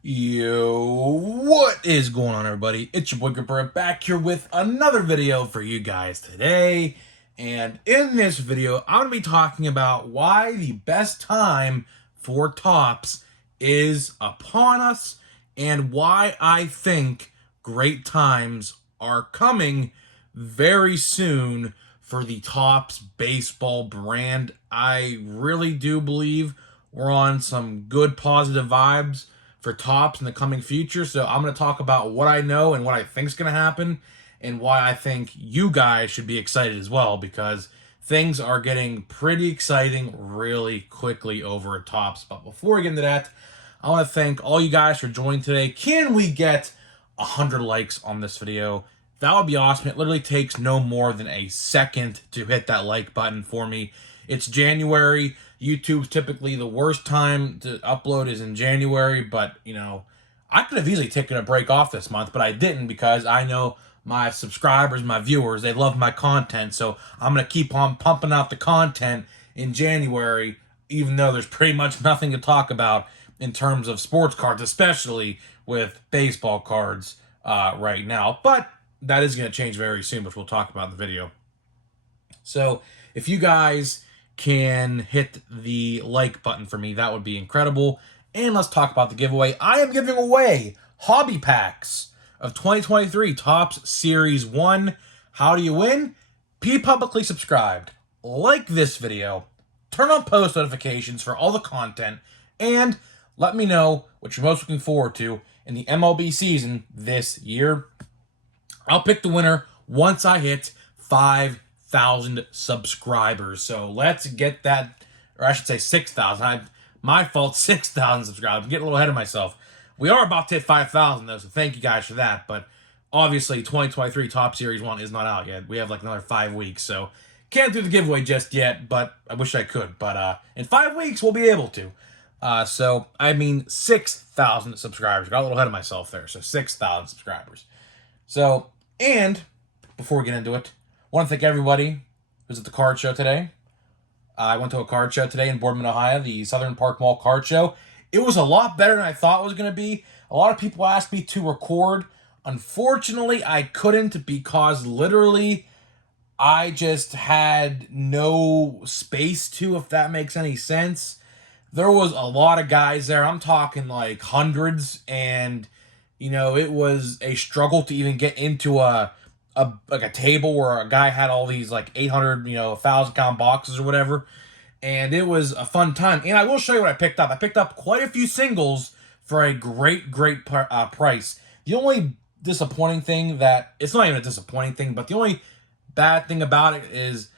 Yo, what is going on, everybody? It's your boy Gripper back here with another video for you guys today. And in this video, I'm going to be talking about why the best time for Topps is upon us and why I think great times are coming very soon for the Topps baseball brand. I really do believe we're on some good positive vibes for Topps in the coming future. So I'm going to talk about what I know and what I think is going to happen and why I think you guys should be excited as well, because things are getting pretty exciting really quickly over at Topps. But before we get into that, I want to thank all you guys for joining today. Can we get 100 likes on this video? That would be awesome. It literally takes no more than a second to hit that like button for me. It's January. YouTube's typically the worst time to upload is in January, but, I could have easily taken a break off this month, but I didn't because I know my subscribers, my viewers, they love my content, so I'm going to keep on pumping out the content in January, even though there's pretty much nothing to talk about in terms of sports cards, especially with baseball cards right now. But that is going to change very soon, which we'll talk about in the video. So if you guys can hit the like button for me, that would be incredible. And let's talk about the giveaway. I am giving away hobby packs of 2023 Topps Series 1. How do you win? Be publicly subscribed, like this video, turn on post notifications for all the content, and let me know what you're most looking forward to in the MLB season this year. I'll pick the winner once I hit 5,000 subscribers. So let's get that, or I should say 6,000. My fault, 6,000 subscribers. I'm getting a little ahead of myself. We are about to hit 5,000 though, so thank you guys for that. But obviously, 2023 Topps Series 1 is not out yet. We have like another 5 weeks, so can't do the giveaway just yet, but I wish I could. But in 5 weeks, we'll be able to. So, I mean, 6,000 subscribers. Got a little ahead of myself there, so 6,000 subscribers. So, and before we get into it, I want to thank everybody who's at the card show today. I went to a card show today in Boardman, Ohio, the Southern Park Mall card show. It was a lot better than I thought it was going to be. A lot of people asked me to record. Unfortunately, I couldn't because literally I just had no space to, if that makes any sense. There was a lot of guys there. I'm talking like hundreds, and it was a struggle to even get into a table where a guy had all these like 800, 1,000 count boxes or whatever. And it was a fun time. And I will show you what I picked up. I picked up quite a few singles for a great price. The only disappointing thing it's not even a disappointing thing, but the only bad thing about it is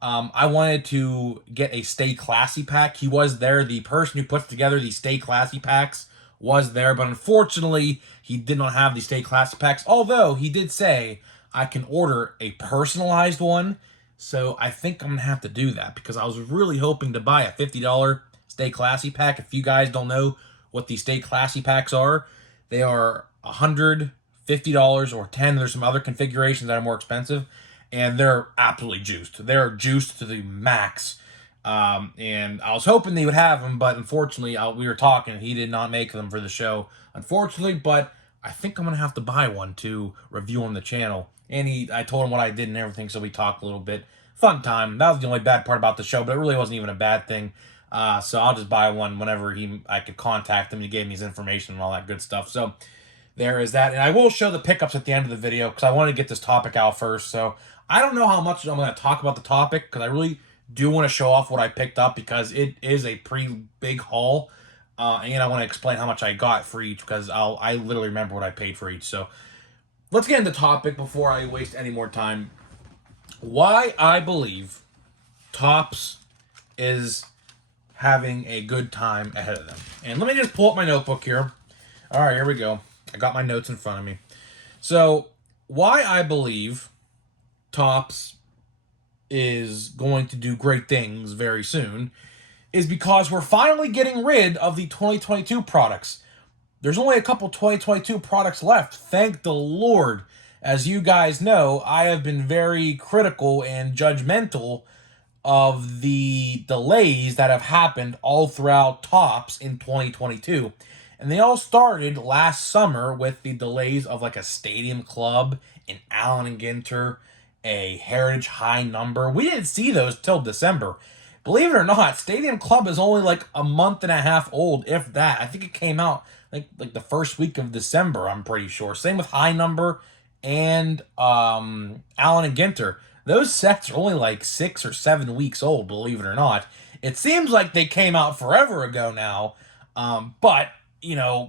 I wanted to get a Stay Classy pack. He was there. The person who puts together the Stay Classy packs was there, but unfortunately, he did not have the Stay Classy packs, although he did say I can order a personalized one, so I think I'm going to have to do that, because I was really hoping to buy a $50 Stay Classy pack. If you guys don't know what the Stay Classy packs are, they are $150 or $10. There's some other configurations that are more expensive, and they're absolutely juiced. They're juiced to the max. And I was hoping they would have them, but unfortunately, we were talking, he did not make them for the show, unfortunately, but I think I'm going to have to buy one to review on the channel. And I told him what I did and everything, so we talked a little bit. Fun time. That was the only bad part about the show, but it really wasn't even a bad thing. So I'll just buy one whenever I could contact him. He gave me his information and all that good stuff. So there is that. And I will show the pickups at the end of the video, because I want to get this topic out first. So I don't know how much I'm going to talk about the topic, because I really do want to show off what I picked up, because it is a pretty big haul. And I want to explain how much I got for each, because I literally remember what I paid for each. So let's get into the topic before I waste any more time. Why I believe Topps is having a good time ahead of them. And let me just pull up my notebook here. All right, here we go. I got my notes in front of me. So why I believe Topps is going to do great things very soon is because we're finally getting rid of the 2022 products. There's only a couple 2022 products left. Thank the Lord. As you guys know, I have been very critical and judgmental of the delays that have happened all throughout Topps in 2022. And they all started last summer with the delays of like a Stadium Club, an Allen and Ginter, a Heritage High Number. We didn't see those till December. Believe it or not, Stadium Club is only like a month and a half old, if that. I think it came out like the first week of December, I'm pretty sure. Same with High Number and Allen and Ginter. Those sets are only like 6 or 7 weeks old, believe it or not. It seems like they came out forever ago now, but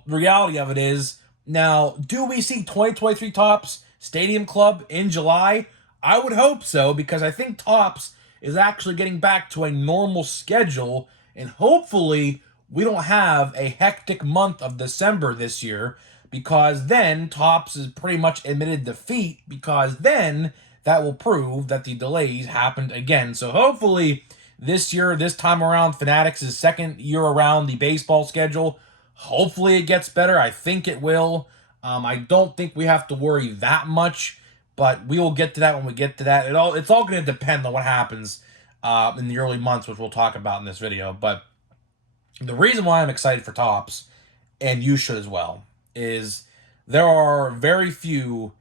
reality of it is now, do we see 2023 Topps Stadium Club in July? I would hope so, because I think Topps is actually getting back to a normal schedule, and hopefully we don't have a hectic month of December this year, because then Topps is pretty much admitted defeat, because then that will prove that the delays happened again. So hopefully this year, this time around, Fanatics' second year around the baseball schedule, hopefully it gets better. I think it will. I don't think we have to worry that much, but we will get to that when we get to that. It's all going to depend on what happens in the early months, which we'll talk about in this video. But the reason why I'm excited for Topps, and you should as well, is there are very few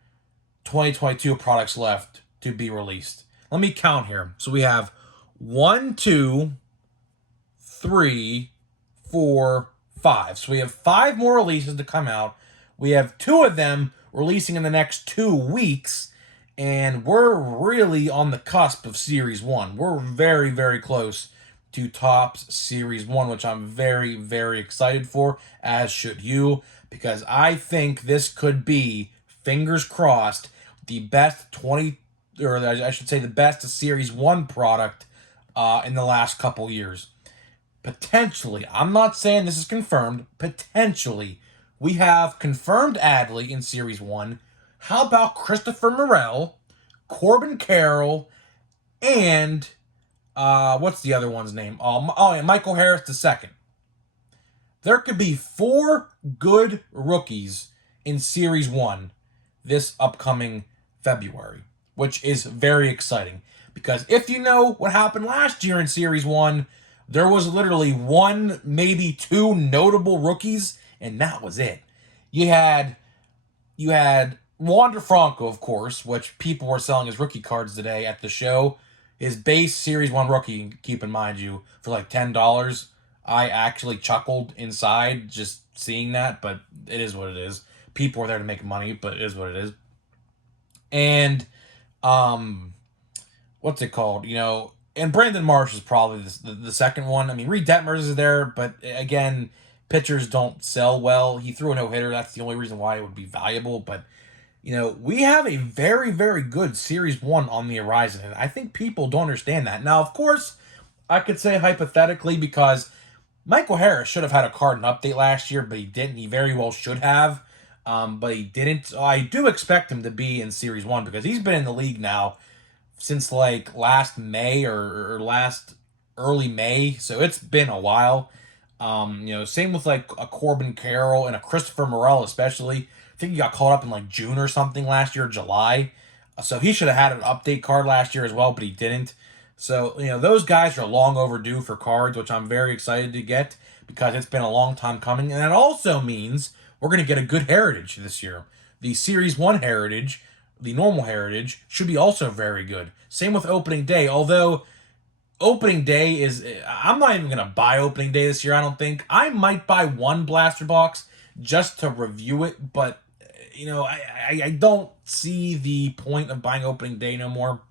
2022 products left to be released. Let me count here. So we have 1, 2, 3, 4, 5. So we have 5 more releases to come out. We have 2 of them releasing in the next 2 weeks, and we're really on the cusp of Series 1. We're very, very close to Topps Series 1, which I'm very, very excited for, as should you, because I think this could be, fingers crossed, the best the best Series 1 product in the last couple years. Potentially, I'm not saying this is confirmed, potentially, we have confirmed Adley in Series 1. How about Christopher Morel, Corbin Carroll, and what's the other one's name? Michael Harris II. There could be 4 good rookies in Series 1 this upcoming February, which is very exciting. Because if you know what happened last year in Series 1, there was literally 1, maybe 2 notable rookies, and that was it. You had Wander Franco, of course, which people were selling as rookie cards today at the show. His base Series 1 rookie, keep in mind you, for like $10. I actually chuckled inside just seeing that, but it is what it is. People are there to make money, but it is what it is. And, what's it called? And Brandon Marsh is probably the second one. I mean, Reed Detmers is there, but again, pitchers don't sell well. He threw a no-hitter. That's the only reason why it would be valuable. But, we have a very, very good Series 1 on the horizon, and I think people don't understand that. Now, of course, I could say hypothetically, because Michael Harris should have had a card and update last year, but he didn't. He very well should have, but he didn't. So I do expect him to be in Series 1, because he's been in the league now since like last May or last early May, so it's been a while. Same with like a Corbin Carroll and a Christopher Morel, especially. I think he got called up in like June or something last year, July. So he should have had an update card last year as well, but he didn't. So, those guys are long overdue for cards, which I'm very excited to get, because it's been a long time coming. And that also means we're going to get a good Heritage this year. The Series 1 Heritage, the normal Heritage, should be also very good. Same with Opening Day, although Opening Day I'm not even going to buy Opening Day this year, I don't think. I might buy one blaster box just to review it, but, I don't see the point of buying Opening Day no more.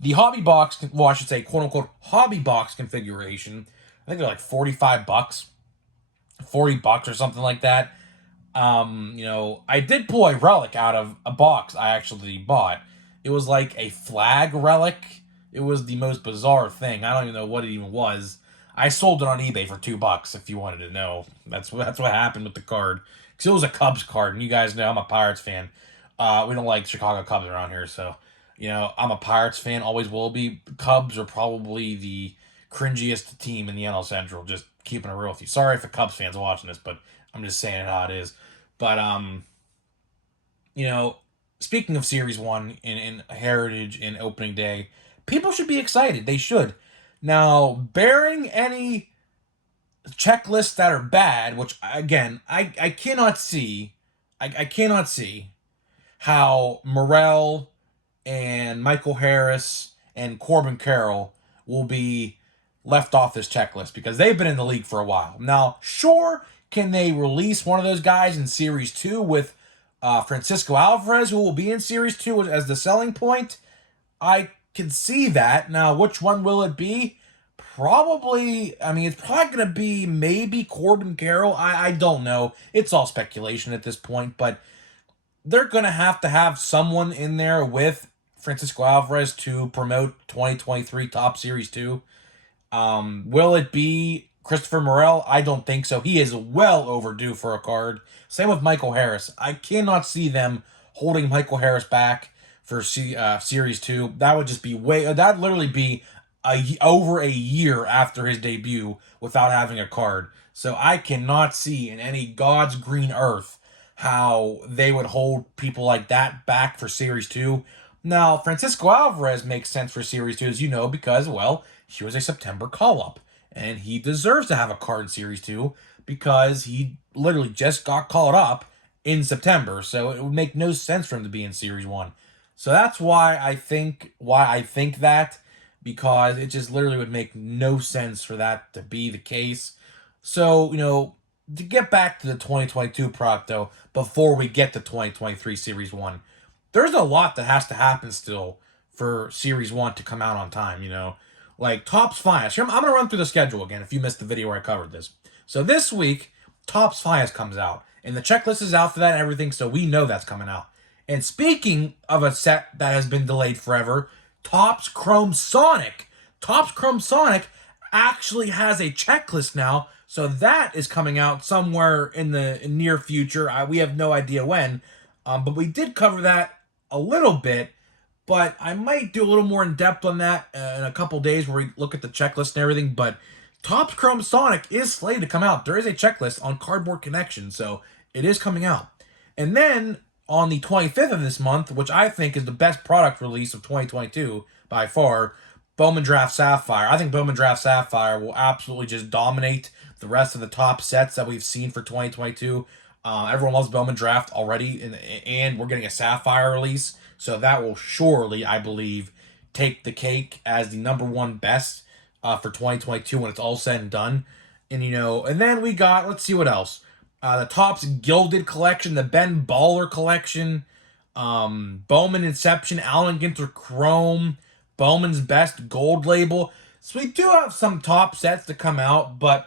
The hobby box, well, I should say, quote-unquote, hobby box configuration, I think they're like $45, $40 or something like that. I did pull a relic out of a box I actually bought. It was like a flag relic. It was the most bizarre thing. I don't even know what it even was. I sold it on eBay for $2 if you wanted to know. That's what happened with the card. Because it was a Cubs card, and you guys know I'm a Pirates fan. We don't like Chicago Cubs around here, so... I'm a Pirates fan, always will be. Cubs are probably the cringiest team in the NL Central, just keeping it real with you. Sorry if the Cubs fans are watching this, but I'm just saying how it is. But, speaking of Series 1 in Heritage and Opening Day, people should be excited. They should. Now, barring any checklists that are bad, which again, I cannot see, I cannot see how Morrell and Michael Harris and Corbin Carroll will be left off this checklist because they've been in the league for a while. Now, sure, can they release one of those guys in Series 2 with Francisco Alvarez, who will be in Series 2 as the selling point? I can see that. Now, which one will it be? Probably, I mean, it's probably going to be maybe Corbin Carroll. I don't know. It's all speculation at this point, but they're going to have someone in there with Francisco Alvarez to promote 2023 Top Series 2. Will it be Christopher Morel? I don't think so. He is well overdue for a card. Same with Michael Harris. I cannot see them holding Michael Harris back for Series 2. That would just be that'd literally be over a year after his debut without having a card. So I cannot see in any God's green earth how they would hold people like that back for Series 2. Now, Francisco Alvarez makes sense for Series 2, as you know, because, well, he was a September call-up. And he deserves to have a card in Series 2 because he literally just got called up in September. So it would make no sense for him to be in Series 1. So that's why I think that, because it just literally would make no sense for that to be the case. So, to get back to the 2022 product, though, before we get to 2023 Series 1, there's a lot that has to happen still for Series 1 to come out on time, Like Topps Finest. I'm going to run through the schedule again if you missed the video where I covered this. So this week, Topps Finest comes out. And the checklist is out for that and everything, so we know that's coming out. And speaking of a set that has been delayed forever, Topps Chrome Sonic. Topps Chrome Sonic actually has a checklist now, so that is coming out somewhere in the near future. We have no idea when, but we did cover that a little bit, but I might do a little more in depth on that in a couple days where we look at the checklist and everything. But Topps Chrome Sonic is slated to come out. There is a checklist on Cardboard Connection, so it is coming out. And then on the 25th of this month, which I think is the best product release of 2022 by far, Bowman Draft Sapphire. I think Bowman Draft Sapphire will absolutely just dominate the rest of the top sets that we've seen for 2022. Everyone loves Bowman Draft already, and we're getting a Sapphire release, so that will surely, I believe, take the cake as the number one best for 2022 when it's all said and done. And then we got, let's see what else. The Topps Gilded Collection, the Ben Baller Collection, Bowman Inception, Allen Ginter Chrome, Bowman's Best Gold Label. So we do have some top sets to come out, but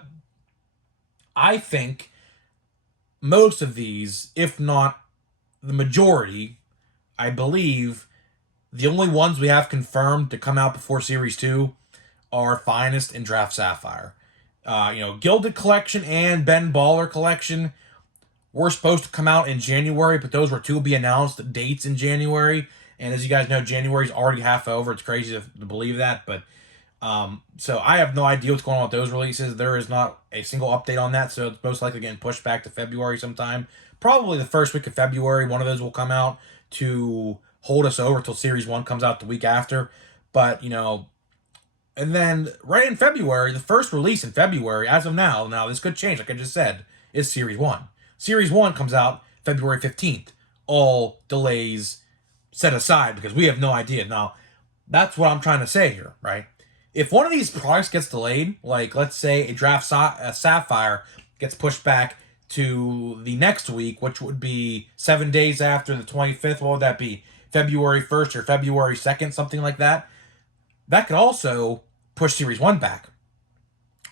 I think most of these, if not the majority, I believe the only ones we have confirmed to come out before Series 2 are Finest and Draft Sapphire. Gilded Collection and Ben Baller Collection were supposed to come out in January, but those were to be announced dates in January. And as you guys know, January's already half over. It's crazy to believe that, but so I have no idea what's going on with those releases. There is not a single update on that, so it's most likely getting pushed back to February sometime. Probably the first week of February, one of those will come out to hold us over till Series 1 comes out the week after. But, and then right in February, the first release in February, as of now this could change, like I just said, is Series 1. Series 1 comes out February 15th. All delays set aside because we have no idea. Now, that's what I'm trying to say here, right? If one of these products gets delayed, like let's say a Sapphire gets pushed back to the next week, which would be 7 days after the 25th, what would that be? February 1st or February 2nd, something like that. That could also push Series 1 back,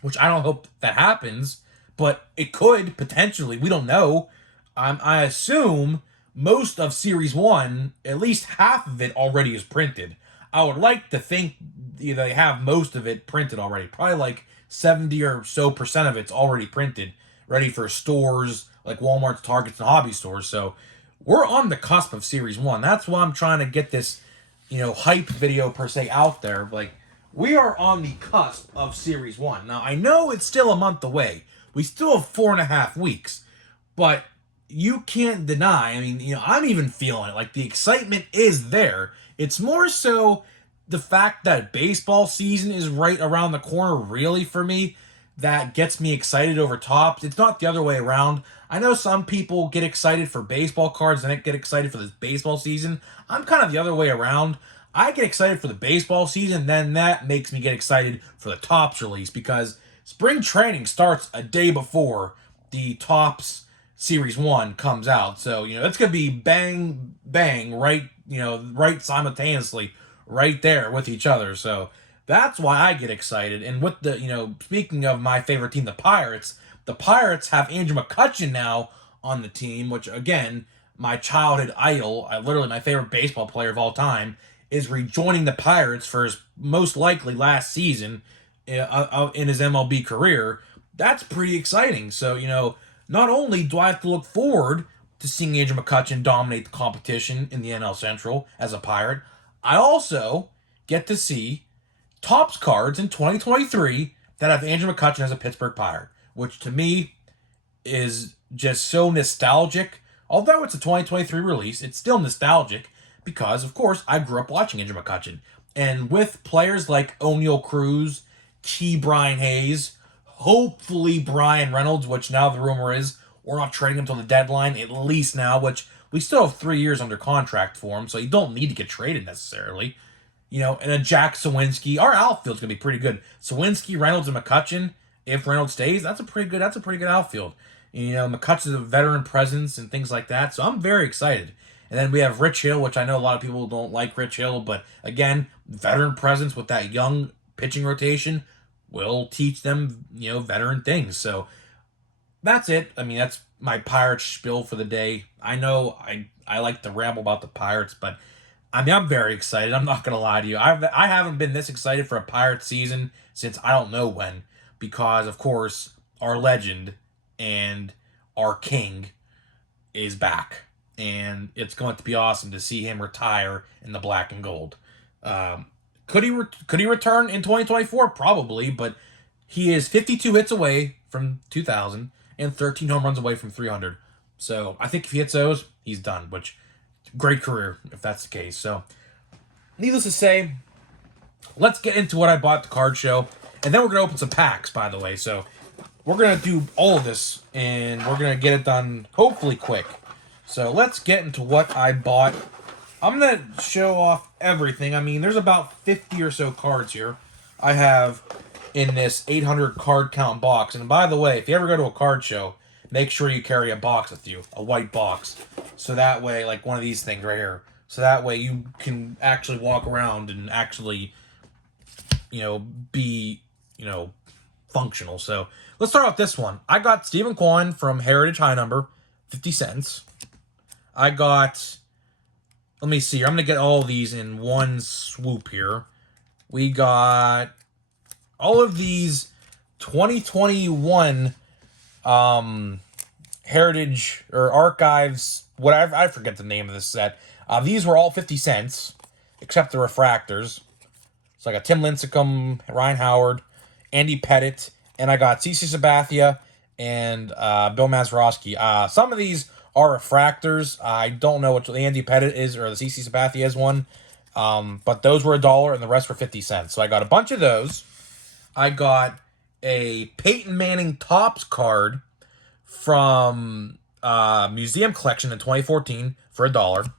which I don't hope that happens, but it could potentially. We don't know. I assume most of Series 1, at least half of it already is printed. I would like to think they have most of it printed already. Probably like 70 or so percent of it's already printed, ready for stores like Walmart's, Targets, and hobby stores. So we're on the cusp of Series 1. That's why I'm trying to get this, hype video per se out there. Like, we are on the cusp of Series 1. Now, I know it's still a month away. We still have 4.5 weeks. But you can't deny, I'm even feeling it. Like, the excitement is there. It's more so the fact that baseball season is right around the corner, really, for me. that gets me excited over Topps. It's not the other way around. I know some people get excited for baseball cards and get excited for this baseball season. I'm kind of the other way around. I get excited for the baseball season, then that makes me get excited for the Topps release because spring training starts a day before the Topps Series 1 comes out. So, it's going to be bang, bang, right, right simultaneously, right there with each other. So, that's why I get excited. And with the, speaking of my favorite team, the Pirates have Andrew McCutchen now on the team, which, again, my childhood idol, literally my favorite baseball player of all time, is rejoining the Pirates for his most likely last season in his MLB career. That's pretty exciting. So, not only do I have to look forward to seeing Andrew McCutchen dominate the competition in the NL Central as a Pirate, I also get to see Topps cards in 2023 that have Andrew McCutchen as a Pittsburgh Pirate, which to me is just so nostalgic. Although it's a 2023 release, it's still nostalgic because, of course, I grew up watching Andrew McCutchen. And with players like Oneil Cruz, Ke'Bryan Hayes, hopefully Brian Reynolds, which now the rumor is we're not trading him until the deadline, at least now, which we still have 3 years under contract for him, so you don't need to get traded necessarily. And a Jack Suwinski. Our outfield's going to be pretty good. Suwinski, Reynolds, and McCutchen, if Reynolds stays, that's a pretty good outfield. McCutchen's a veteran presence and things like that, so I'm very excited. And then we have Rich Hill, which I know a lot of people don't like Rich Hill, but again, veteran presence with that young pitching rotation will teach them, veteran things. So that's it. I mean, that's my Pirates spiel for the day. I know I like to ramble about the Pirates, but I'm very excited. I'm not going to lie to you. I haven't been this excited for a Pirates season since I don't know when, because, of course, our legend and our king is back. And it's going to be awesome to see him retire in the black and gold. Could he return in 2024? Probably, but he is 52 hits away from 2,000 and 13 home runs away from 300. So I think if he hits those, he's done, which great career if that's the case. So needless to say, let's get into what I bought at the card show. And then we're going to open some packs, by the way. So we're going to do all of this, and we're going to get it done hopefully quick. So let's get into what I bought. I'm going to show off everything. I mean, there's about 50 or so cards here I have in this 800 card count box. And by the way, if you ever go to a card show, make sure you carry a box with you, a white box. So that way, like one of these things right here. So that way you can actually walk around and actually, be, functional. So let's start off this one. I got Stephen Kwan from Heritage High Number, 50 cents. I got, let me see, I'm going to get all of these in one swoop here. We got all of these 2021 Heritage or Archives, whatever, I forget the name of this set. These were all 50 cents, except the refractors. So I got Tim Lincecum, Ryan Howard, Andy Pettit, and I got CC Sabathia and Bill Mazeroski. Some of these are refractors. I don't know which the Andy Pettit is or the CC Sabathia is one. But those were $1 and the rest were 50 cents. So I got a bunch of those. I got a Peyton Manning Topps card from Museum Collection in 2014 for $1.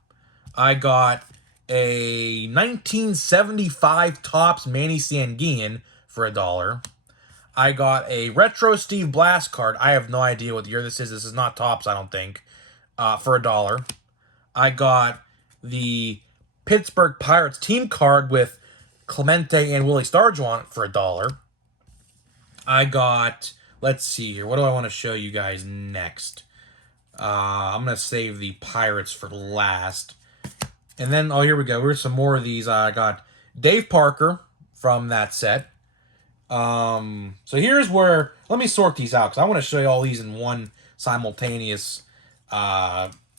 I got a 1975 Topps Manny Sanguian for $1. I got a Retro Steve Blass card. I have no idea what year this is. This is not Topps, I don't think. For $1. I got the Pittsburgh Pirates team card with Clemente and Willie Stargell on it for $1. I got, let's see here. What do I want to show you guys next? I'm going to save the Pirates for last. And then, oh, here we go. Here's some more of these. I got Dave Parker from that set. So here's where, let me sort these out because I want to show you all these in one simultaneous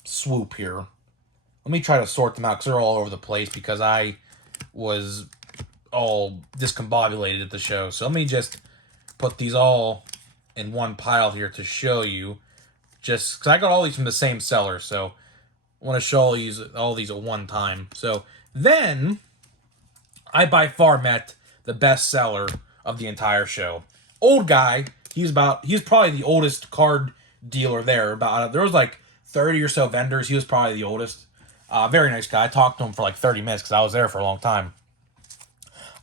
swoop here. Let me try to sort them out because they're all over the place because I was all discombobulated at the show. So let me just put these all in one pile here to show you. Just because I got all these from the same seller, so I want to show all these at one time. So then I by far met the best seller of the entire show. old guy. He's probably the oldest card dealer there. There was like 30 or so vendors. He was probably the oldest. Very nice guy. I talked to him for like 30 minutes because I was there for a long time.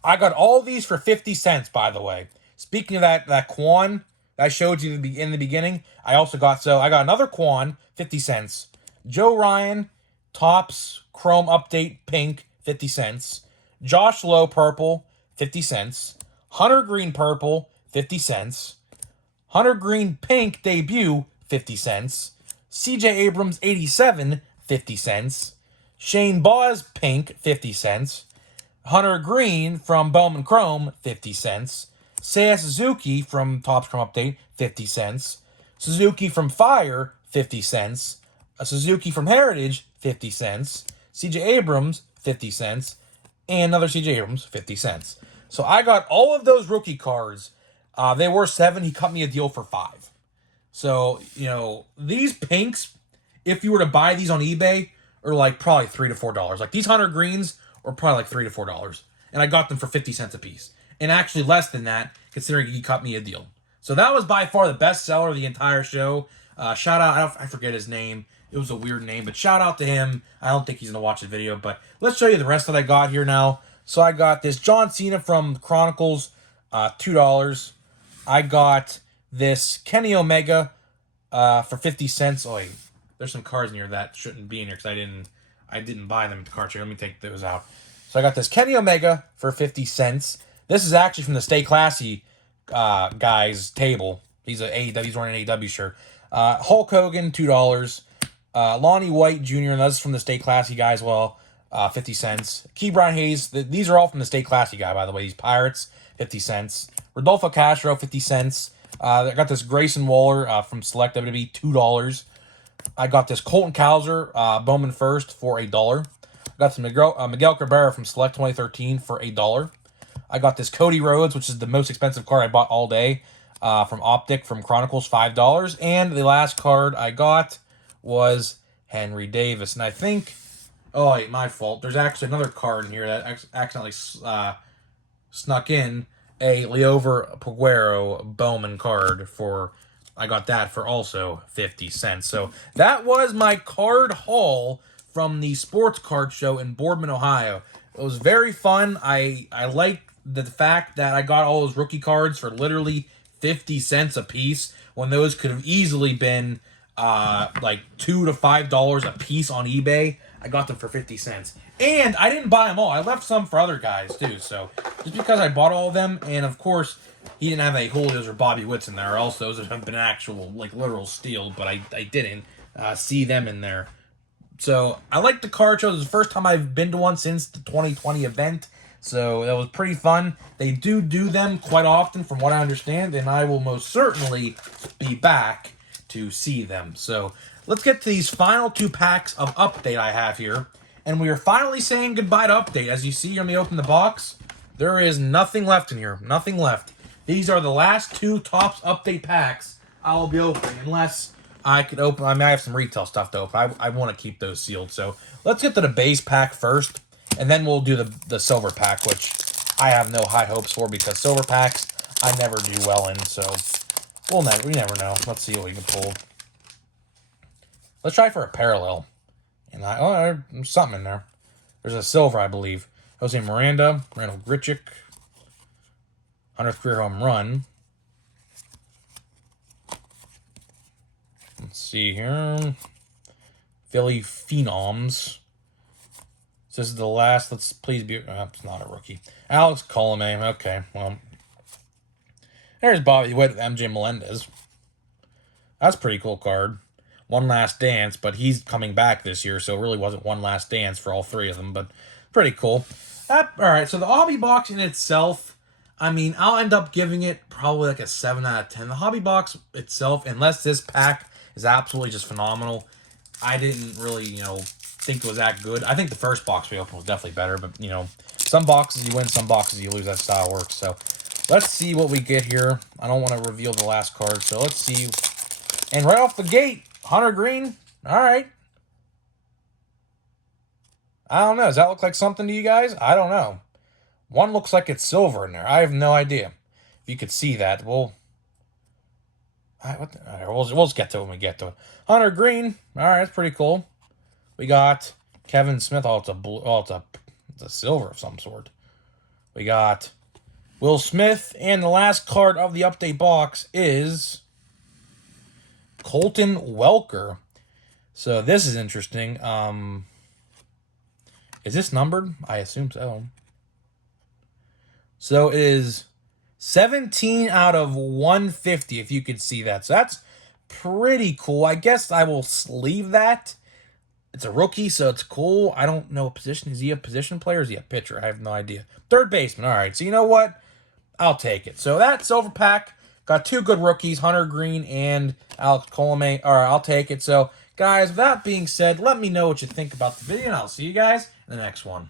I got all these for 50 cents, by the way. Speaking of that Quan that I showed you in the beginning, I got another Quan, 50 cents. Joe Ryan, Topps Chrome Update Pink, 50 cents. Josh Lowe Purple, 50 cents. Hunter Green Purple, 50 cents. Hunter Green Pink Debut, 50 cents. CJ Abrams 87, 50 cents. Shane Baz Pink, 50 cents. Hunter Green from Bowman Chrome, 50 cents. Seiya Suzuki from Topps Chrome Update, 50 cents. Suzuki from Fire, 50 cents. A Suzuki from Heritage, 50 cents. CJ Abrams, 50 cents. And another CJ Abrams, 50 cents. So I got all of those rookie cards. They were $7. He cut me a deal for $5. So, these pinks, if you were to buy these on eBay, are like probably $3 to $4. Like these Hunter Greens are probably like $3 to $4. And I got them for 50 cents a piece. And actually less than that, considering he cut me a deal. So that was by far the best seller of the entire show. Shout out, I forget his name. It was a weird name, but shout out to him. I don't think he's going to watch the video, but let's show you the rest that I got here now. So I got this John Cena from Chronicles, $2. I got this Kenny Omega for 50 cents. Oh, wait, there's some cards in here that shouldn't be in here because I didn't buy them at the card trade. Let me take those out. So I got this Kenny Omega for 50 cents. This is actually from the Stay Classy guy's table. He's wearing an AEW shirt. Hulk Hogan, $2. Lonnie White Jr., and that's from the Stay Classy guy as well, 50 cents. Ke'Bryan Hayes, these are all from the Stay Classy guy, by the way. These Pirates, 50 cents. Rodolfo Castro, 50 cents. I got this Grayson Waller from Select WWE, $2. I got this Colton Cowser, Bowman First, for $1. I got some Miguel Cabrera from Select 2013 for $1. I got this Cody Rhodes, which is the most expensive card I bought all day, from Optic from Chronicles, $5. And the last card I got was Henry Davis. And I think, oh, wait, my fault. There's actually another card in here that accidentally snuck in, a Liover Peguero Bowman card I got that for also 50 cents. So that was my card haul from the sports card show in Boardman, Ohio. It was very fun. I liked the fact that I got all those rookie cards for literally 50 cents a piece when those could have easily been like $2 to $5 a piece on eBay. I got them for 50 cents. And I didn't buy them all. I left some for other guys too. So just because I bought all of them, and of course he didn't have any Julios or Bobby Witts in there, or else those would have been actual, like, literal steal, but I didn't see them in there. So I like the card show. This is the first time I've been to one since the 2020 event. So that was pretty fun. They do them quite often from what I understand, and I will most certainly be back to see them. So let's get to these final 2 packs of Update I have here. And we are finally saying goodbye to Update. As you see, let me open the box. There is nothing left in here. Nothing left. These are the last 2 Topps Update packs I'll be opening. Unless I could open, I might have some retail stuff to open. I want to keep those sealed. So let's get to the base pack first. And then we'll do the silver pack, which I have no high hopes for because silver packs I never do well in. So we never know. Let's see what we can pull. Let's try for a parallel. And there's something in there. There's a silver, I believe. Jose Miranda, Randall Grichuk, 100th career home run. Let's see here. Philly Phenoms. This is the last. Let's please be. It's not a rookie. Alex Colomé. Okay, well. There's Bobby Witt with MJ Melendez. That's a pretty cool card. One Last Dance, but he's coming back this year, so it really wasn't One Last Dance for all 3 of them, but pretty cool. All right, so the hobby box in itself, I mean, I'll end up giving it probably like a 7 out of 10. The hobby box itself, unless this pack is absolutely just phenomenal, I didn't really, think it was that good. I think the first box we opened was definitely better, but, some boxes you win, some boxes you lose. That style works, so let's see what we get here. I don't want to reveal the last card, so let's see. And right off the gate, Hunter Green. All right. I don't know. Does that look like something to you guys? I don't know. One looks like it's silver in there. I have no idea. If you could see that. We'll just get to it when we get to it. Hunter Green. All right, that's pretty cool. We got Kevin Smith. Oh, it's a blue. Oh, it's a silver of some sort. We got Will Smith, and the last card of the update box is Colton Welker. So this is interesting. Is this numbered? I assume so. So it is 17 out of 150, if you could see that. So that's pretty cool. I guess I will sleeve that. It's a rookie, so it's cool. I don't know a position. Is he a position player or is he a pitcher? I have no idea. Third baseman. All right. So you know what? I'll take it. So that silver pack got two good rookies, Hunter Green and Alex Colomé. All right, I'll take it. So, guys, with that being said, let me know what you think about the video, and I'll see you guys in the next one.